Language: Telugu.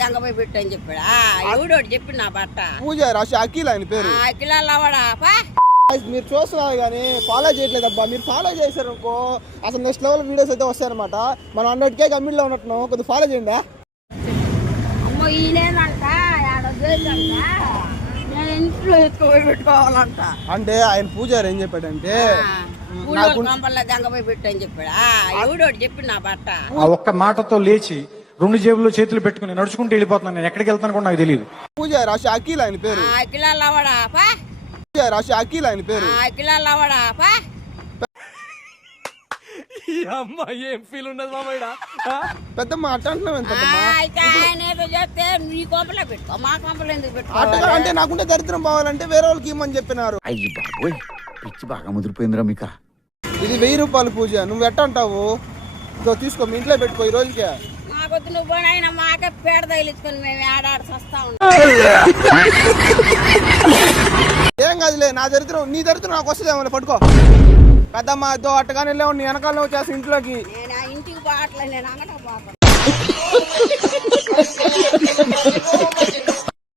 దెంగపోయి పెట్టని చెప్పాడు ఎవడోడు చెప్పి నా బట్ట పూజారి అఖిల్ ఆయన పేరు. అఖిలాలు అవడా మీరు చూస్తున్నారు కానీ ఫాలో చేయట్లేదు అబ్బా. మీరు ఫాలో చేశారు అనుకో అసలు నెక్స్ట్ లెవెల్ వీడియోస్ అయితే వస్తాయన్నమాట. మనం 100K కమ్మిట్లో ఉన్నట్టున్నాం, కొద్దిగా ఫాలో చేయండి. అమ్మ ఈయనంట నేను ఇంట్లో ఎత్తుకుపోయి పెట్టుకోవాలంట. అంటే ఆయన పూజారి ఏం చెప్పాడంటే దెంగపోయి పెట్టని చెప్పాడు ఎవడోడు చెప్పి నా బట్ట. ఆ ఒక్క మాటతో లేచి 2 జేబుల్లో చేతులు పెట్టుకుని నడుచుకుంటూ వెళ్ళిపోతున్నాను. నేను ఎక్కడికి వెళ్తాను కూడా నాకు తెలియదు. పూజారి అఖిల్ ఆయన పేరు. అఖిలాలు అవడా పూజారి అఖిల్ ఆయన పేరు. అఖిలాలు అవడా ఏం ఫీల్ ఉండదు మామయ్య. పెద్దమ్మ అట్ట అంటున్నావు ఎంతమ్మా? ఆయన ఏదో చెప్తే నీ కొంపలో పెట్టుకో, మా కొంపలు ఎందుకు పెట్టుకో? అట్టగా అంటే నాకుంటే దరిద్రం పోవాలంటే వేరే వాళ్ళకి ఇమ్మని చెప్పినారు. అయ్యి బాబోయ్, పిచ్చి బాగా ముదిరిపోయిందిరా మీకు. ఇది 1000 రూపాయలు పూజ. నువ్వు ఎట్ట అంటావు? తీసుకో, మీ ఇంట్లో పెట్టుకో ఈ రోజుకే. మాకొద్దు నువ్వు పోయినా మాకే పేడ తగిలించుకొని మేము ఏడాడు వస్తా ఉంటాం. ఏం కాదులే, నా దరిద్రం నీ దరిద్రం నాకు వస్తుందేమో. పట్టుకో పెద్దమ్మ. అట్టగానే వెళ్ళావు నీ వెనకాల వచ్చేసి ఇంట్లోకి. నేను ఆ ఇంటికి పోవట్లే, నేను అంగట పోతాను.